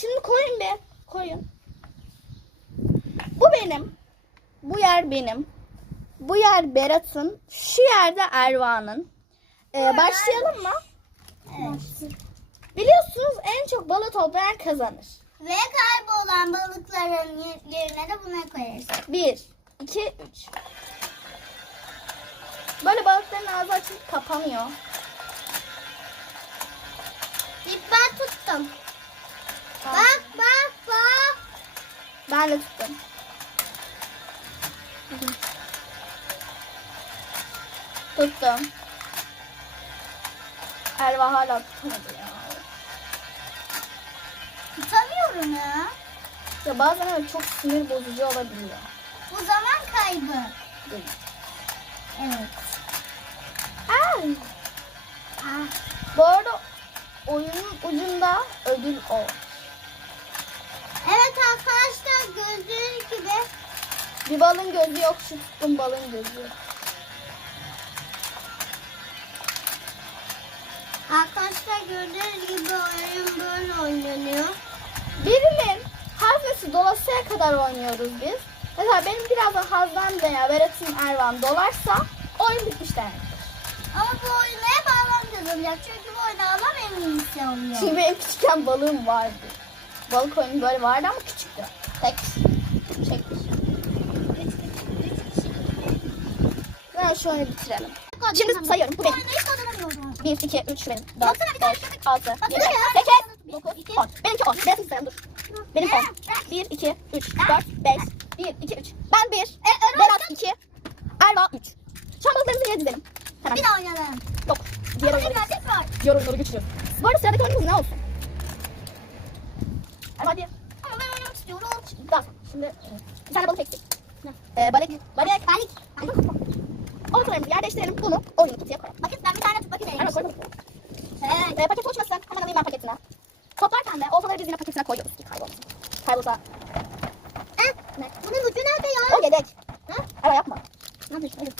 Şimdi koyun be. Koyun. Bu benim. Bu yer benim. Bu yer Berat'ın. Şu yerde Erva'nın. Ee, başlayalım mı? Evet. Biliyorsunuz en çok balık toplayan kazanır. Ve kaybolan balıkların ye- yerine de bunu koyarız. 1, 2, 3. Böyle balıkların ağzı açılıp kapanıyor. İp ben tuttum. Ben de tuttum. Tuttum. Erva hala tutamadı ya. Tutamıyorum ya. Ya bazen öyle çok sinir bozucu olabiliyor. Bu zaman kaybı. Değil. Evet. Ay. Ah. Bu arada oyunun ucunda ödül o. Evet arkadaşlar gördüğünüz gibi Bir balın gözü yok şu tuttum balın gözü. arkadaşlar gördüğünüz gibi oyun böyle oynanıyor. Birinin haznesi dolasıya kadar oynuyoruz biz. Mesela benim birazdan haznem veya Berat'ın Ervan dolarsa oyun bitmiş demektir. Ama bu oyuna hep kazanacak. Çünkü bu oyunda ağlam en iyisi oluyor. Şimdi benim küçükken balığım vardı. Balık oyunu böyle vardı ama küçüktü. Tek. Çek. Ben şu oyunu bitirelim. Şimdi sayıyorum. Bu benim. Oyunu hiç kazanamıyorum. 1, 2, 3 benim. 4, Baksana bir tane 5, 6, 7, 8, Baksana ya. 9, 10. Benimki 10. Berat'ın sayalım dur. Benim 10. 1, 2, 3, 4, 5, 1, 2, 3. Ben 1. Berat 2. Erva 3. Şu an balıklarımızı yine dizelim. Hemen. Bir daha oynayalım. Yok. Diğer oyunları. adet var. Yorumları güçlü. Bu arada sıradaki oyunumuz ne olsun? Hadi. Ama ben oynamak istiyorum. Tamam. Şimdi bir tane balık eksik. Ee, balık. Balık. Balık. Ortalarımızı yer değiştirelim. Bunu oyunu kutuya koyalım. Bakın ben bir tane tut bakayım. Hemen. Evet. Ee, paket uçmasın. Hemen alayım ben paketine. Toplarken de oltaları biz yine paketine koyuyoruz ki kaybolmasın. Kaybolsa. Eh, Ne? Bunun ucu nerede ya? O yedek. Ha? Ama yapma. Ne yapıyorsun? Öyle.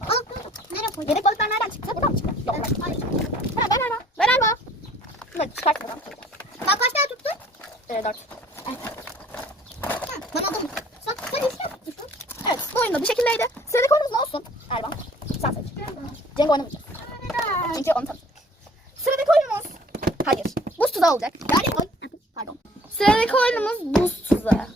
Al, dur. Nereye koydun? Yedek balıklar nereden çıktı? Buradan mı çıktı? Yok. Hayır. Ha, ver Erva. Ver Erva. Bunları çıkart 4. Evet. Ben aldım. Sen, sen üçlü yapmışsın. Evet bu oyunda bu şekildeydi. Sıradaki oyunumuz ne olsun? Erban. Sen seç. Cenk oynamayacağız. Çünkü onu tanıdık. Sıradaki oyunumuz. Hayır. Buz tuzağı olacak. Yani Pardon. Sıradaki oyunumuz buz tuzağı.